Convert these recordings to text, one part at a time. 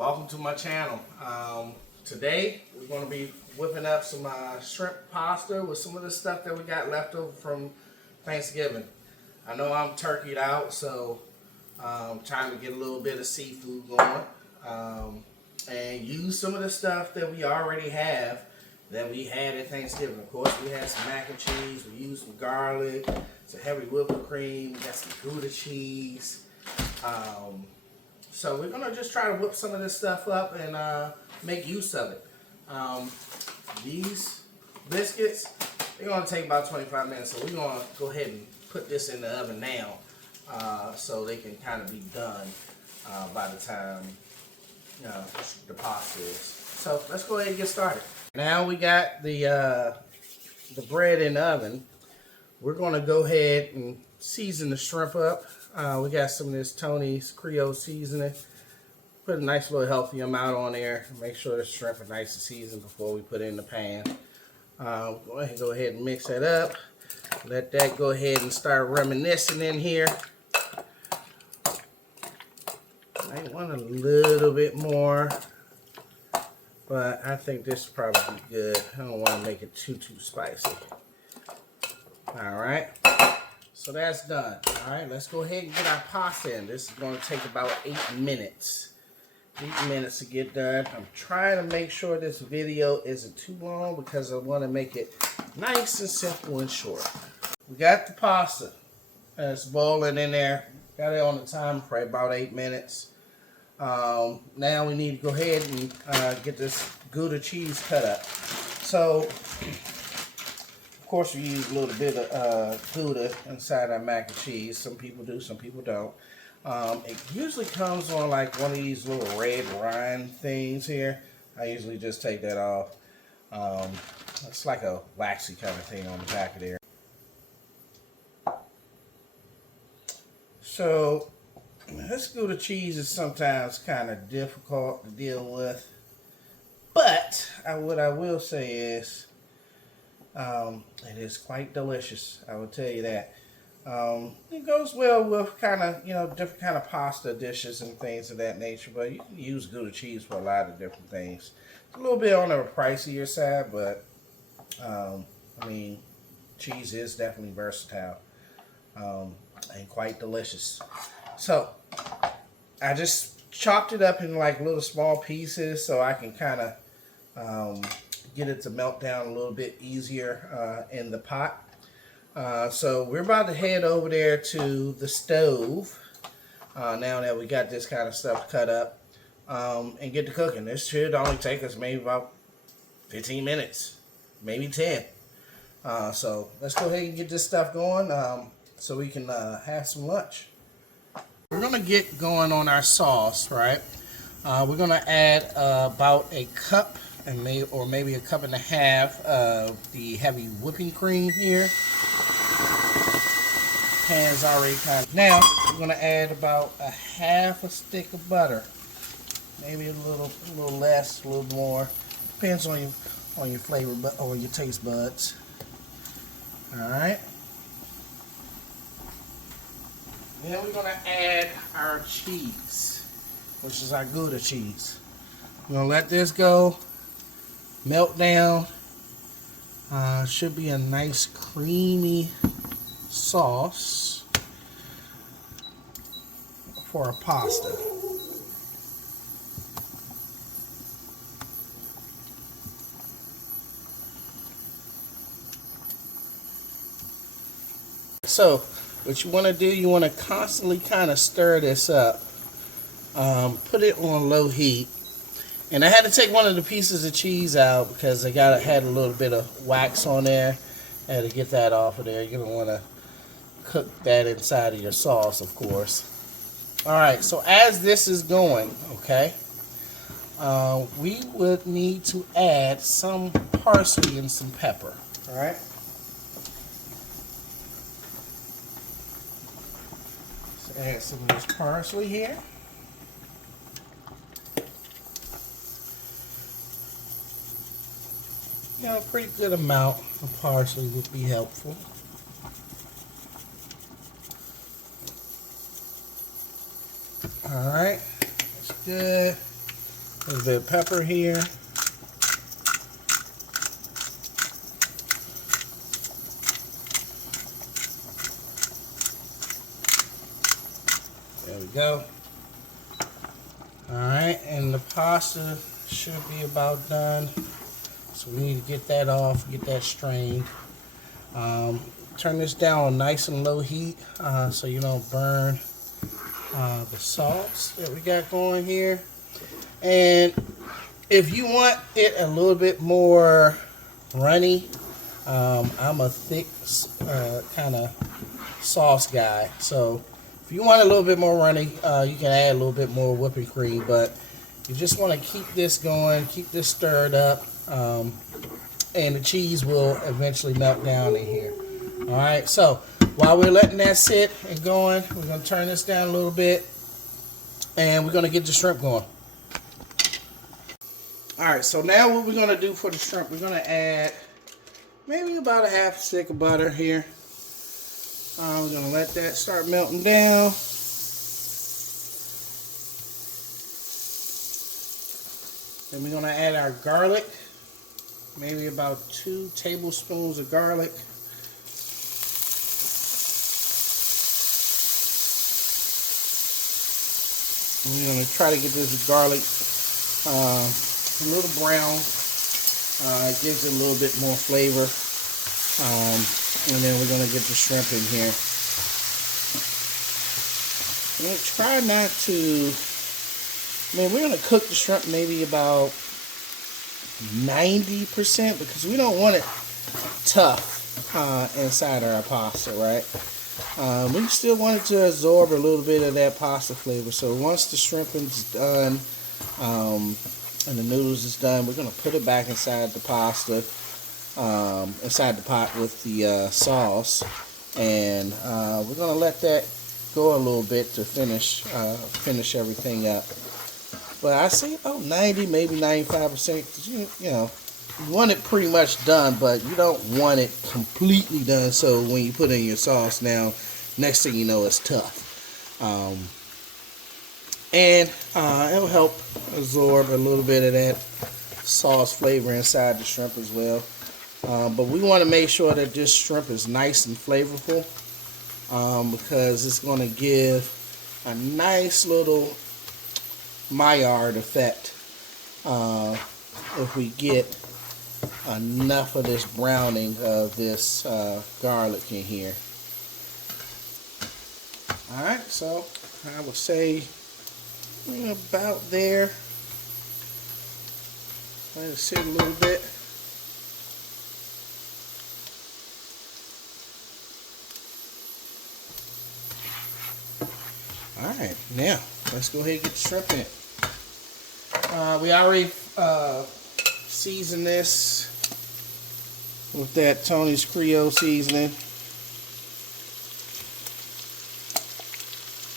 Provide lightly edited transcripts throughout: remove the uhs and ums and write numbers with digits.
Welcome to my channel. Today we're going to be whipping up some shrimp pasta with some of the stuff that we got left over from Thanksgiving. I know I'm turkeyed out, so trying to get a little bit of seafood going, and use some of the stuff that we already have that we had at Thanksgiving. Of course, we had some mac and cheese, we used some garlic, some heavy whipped cream, we got some Gouda cheese. So we're going to just try to whip some of this stuff up and make use of it. These biscuits, they're going to take about 25 minutes, so we're going to go ahead and put this in the oven now so they can kind of be done by the time the pasta is. So let's go ahead and get started. Now we got the bread in the oven. We're going to go ahead and season the shrimp up. We got some of this Tony's Creole seasoning. Put a nice little healthy amount on there. Make sure the shrimp are nice and seasoned before we put it in the pan. Go ahead and mix that up. Let that go ahead and start reminiscing in here. I want a little bit more, but I think this will probably be good. I don't want to make it too spicy. Alright, so that's done. Alright, let's go ahead and get our pasta in. This is going to take about 8 minutes. 8 minutes to get done. I'm trying to make sure this video isn't too long because I want to make it nice and simple and short. We got the pasta. It's boiling in there. Got it on the timer for about 8 minutes. Now we need to go ahead and get this Gouda cheese cut up. So, of course, we use a little bit of Gouda inside our mac and cheese. Some people do, some people don't. It usually comes on like one of these little red rind things here. I usually just take that off. It's like a waxy kind of thing on the back of there. So this Gouda cheese is sometimes kind of difficult to deal with, but what I will say is it is quite delicious. I will tell you that. It goes well with kind of, different kind of pasta dishes and things of that nature, but you can use Gouda cheese for a lot of different things. It's a little bit on the pricier side, but I mean, cheese is definitely versatile and quite delicious. So I just chopped it up in like little small pieces so I can kind of get it to melt down a little bit easier in the pot. So we're about to head over there to the stove now that we got this kind of stuff cut up and get to cooking. This should only take us maybe about 15 minutes, maybe 10. So let's go ahead and get this stuff going so we can have some lunch. We're going to get going on our sauce, right? We're going to add about a cup and maybe a cup and a half of the heavy whipping cream here. Pan's already kind of. Now we're going to add about a half a stick of butter, maybe a little less, a little more. Depends on your flavor or your taste buds. All right. Then we're going to add our cheese, which is our Gouda cheese. We're going to let this go, melt down. Should be a nice creamy sauce for our pasta. So what you want to do, you want to constantly kind of stir this up. Put it on low heat. And I had to take one of the pieces of cheese out because I had a little bit of wax on there. I had to get that off of there. You're going to want to cook that inside of your sauce, of course. Alright, so as this is going, okay, we would need to add some parsley and some pepper. Alright. So add some of this parsley here. A pretty good amount of parsley would be helpful. Alright, that's good. A little bit of pepper here. There we go. Alright, and the pasta should be about done. So we need to get that off, get that strained. Turn this down on nice and low heat so you don't burn the sauce that we got going here. And if you want it a little bit more runny, I'm a thick kind of sauce guy. So if you want a little bit more runny, you can add a little bit more whipping cream. But you just want to keep this going, keep this stirred up, and the cheese will eventually melt down in here. All right, so while we're letting that sit and going, we're going to turn this down a little bit, and we're going to get the shrimp going. All right, so now what we're going to do for the shrimp, we're going to add maybe about a half a stick of butter here. We're going to let that start melting down. Then we're going to add our garlic, maybe about 2 tablespoons of garlic. And we're going to try to get this garlic a little brown. It gives it a little bit more flavor. And then we're going to get the shrimp in here. I'm going to try not to, we're going to cook the shrimp maybe about 90% because we don't want it tough inside our pasta, right? We still want it to absorb a little bit of that pasta flavor. So once the shrimp is done and the noodles is done, we're going to put it back inside the pasta, inside the pot with the sauce, and we're going to let that go a little bit to finish everything up. But I say about 90, maybe 95%. You know, you want it pretty much done, but you don't want it completely done. So when you put in your sauce now, next thing you know, it's tough. And it'll help absorb a little bit of that sauce flavor inside the shrimp as well. But we want to make sure that this shrimp is nice and flavorful because it's going to give a nice little Maillard effect if we get enough of this browning of this garlic in here. Alright, so I would say about there. Let it sit a little bit. Alright, now let's go ahead and get the shrimp in. We already seasoned this with that Tony's Creole seasoning.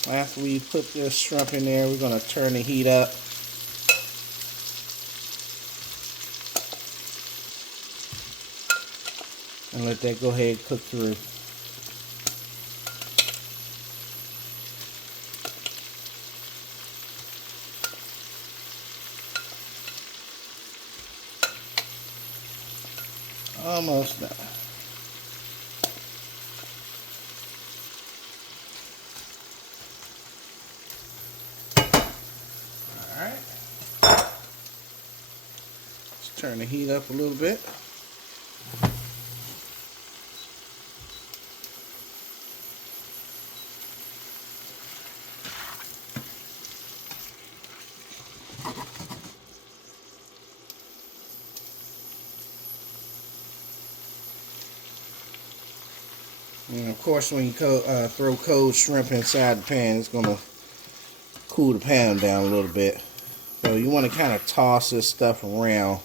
After we put this shrimp in there, we're going to turn the heat up. And let that go ahead and cook through. Almost done. Alright. Let's turn the heat up a little bit. And of course, when you throw cold shrimp inside the pan, it's going to cool the pan down a little bit. So you want to kind of toss this stuff around.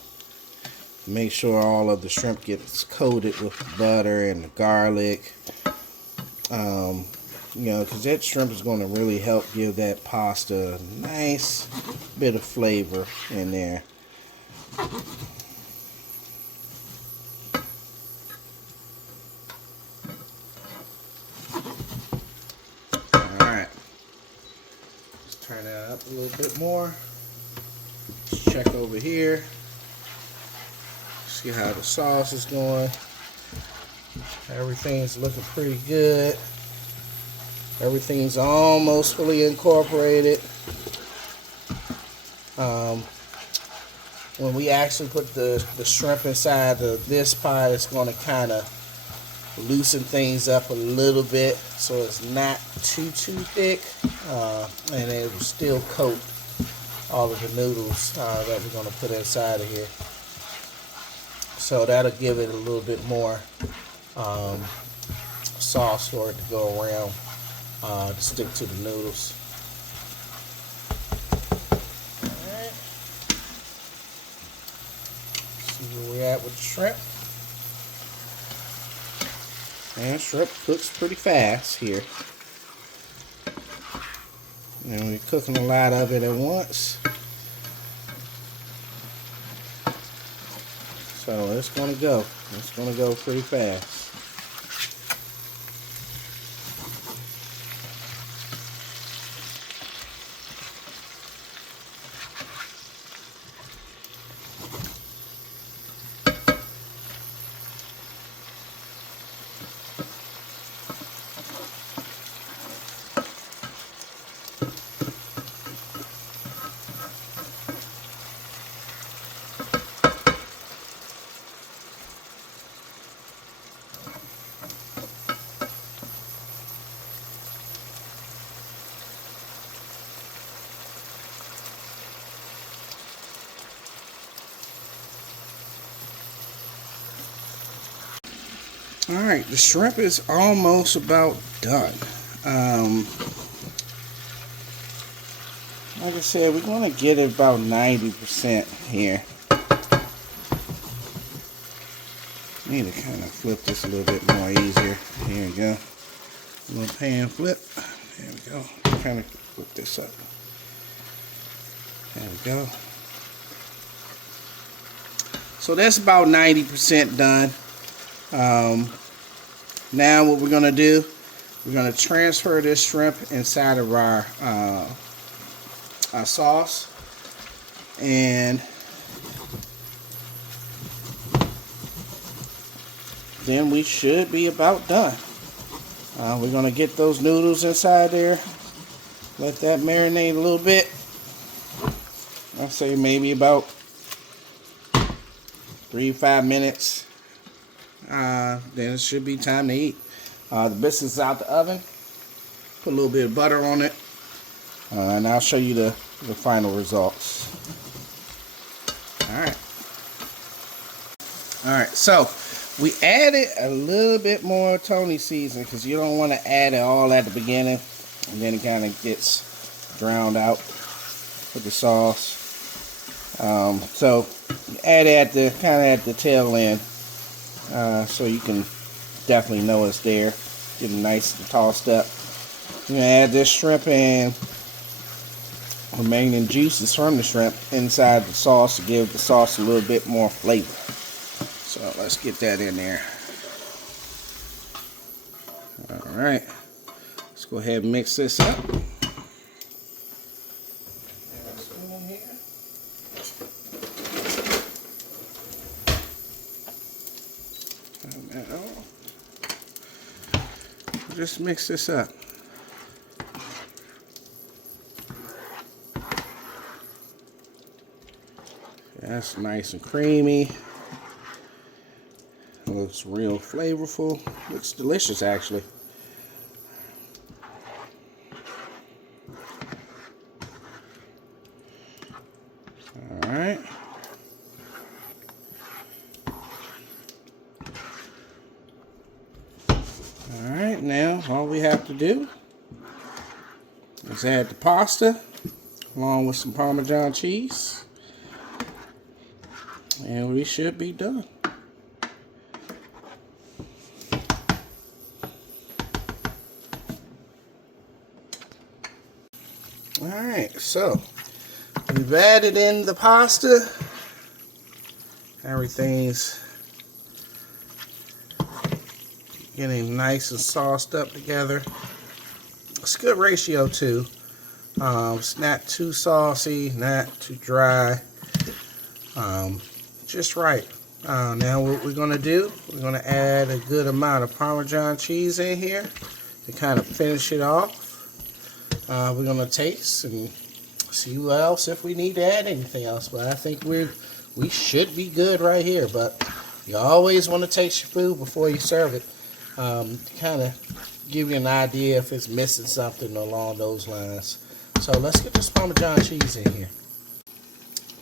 Make sure all of the shrimp gets coated with the butter and the garlic. You know, because that shrimp is going to really help give that pasta a nice bit of flavor in there. Turn that up a little bit more. check over here. See how the sauce is going. Everything's looking pretty good. Everything's almost fully incorporated. When we actually put the shrimp inside this pot, it's going to kind of loosen things up a little bit, so it's not too thick, and it will still coat all of the noodles that we're going to put inside of here. So that'll give it a little bit more sauce for it to go around to stick to the noodles. Alright. See where we're at with the shrimp. And shrimp cooks pretty fast here. And we're cooking a lot of it at once. So it's gonna go. It's gonna go pretty fast. Alright, the shrimp is almost about done. Like I said, we're going to get it about 90% here. Need to kind of flip this a little bit more easier. Here we go. A little pan flip. There we go. Kind of flip this up. There we go. So that's about 90% done. Now what we're going to do, we're going to transfer this shrimp inside of our sauce, and then we should be about done. We're going to get those noodles inside there, let that marinate a little bit. I'll say maybe about 3-5 minutes. Then it should be time to eat. The biscuits is out the oven. Put a little bit of butter on it, and I'll show you the final results. Alright, so we added a little bit more Tony seasoning because you don't want to add it all at the beginning, and then it kind of gets drowned out with the sauce. So add it at the tail end. So you can definitely know it's there. Get it nice and tossed up. You're going to add this shrimp and remaining juices from the shrimp inside the sauce to give the sauce a little bit more flavor. So let's get that in there. Alright. Let's go ahead and mix this up. Just mix this up. That's nice and creamy. It looks real flavorful. Looks delicious, actually. All right. Alright, now all we have to do is add the pasta along with some Parmesan cheese, and we should be done. Alright, so we've added in the pasta. Everything's getting nice and sauced up together. It's a good ratio too. It's not too saucy, not too dry. just right. Now what we're going to do, we're going to add a good amount of Parmesan cheese in here to kind of finish it off. We're going to taste and see what else, if we need to add anything else. But I think we should be good right here. But you always want to taste your food before you serve it, to kind of give you an idea if it's missing something along those lines. So let's get this Parmesan cheese in here.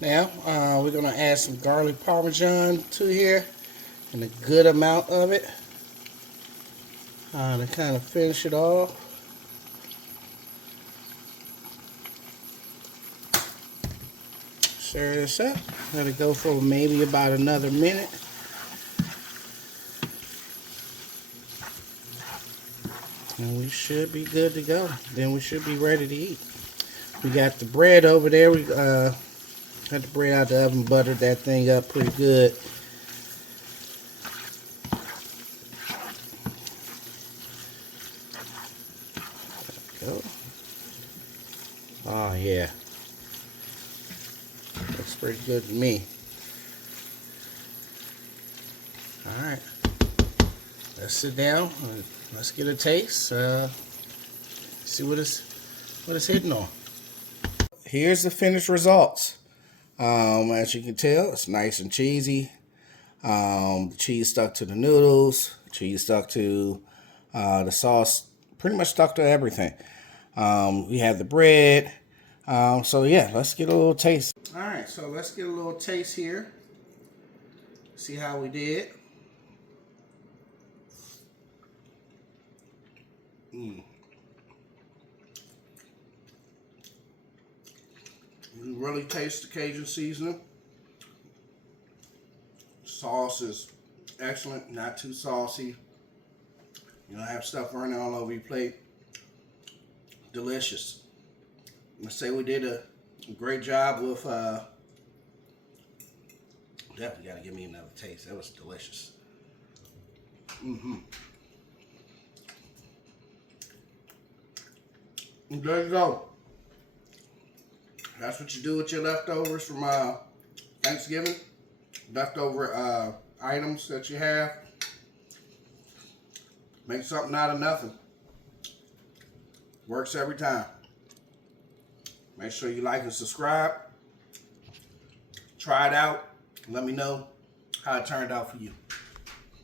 Now we're going to add some garlic Parmesan to here, and a good amount of it to kind of finish it off. Stir this up. Let it go for maybe about another minute. And we should be good to go. Then we should be ready to eat. We got the bread over there. We got the bread out the oven, buttered that thing up pretty good. There we go. Oh yeah. Looks pretty good to me. Alright. Let's sit down. Let's get a taste. See what it's hitting on. Here's the finished results. As you can tell, it's nice and cheesy. The cheese stuck to the noodles. The cheese stuck to the sauce. Pretty much stuck to everything. We have the bread. So yeah, let's get a little taste. All right, so let's get a little taste here. See how we did. You really taste the Cajun seasoning. Sauce is excellent, not too saucy. You don't have stuff running all over your plate. Delicious. I say we did a great job with. Definitely got to give me another taste. That was delicious. There you go. That's what you do with your leftovers from Thanksgiving. Leftover items that you have. Make something out of nothing. Works every time. Make sure you like and subscribe. Try it out. Let me know how it turned out for you.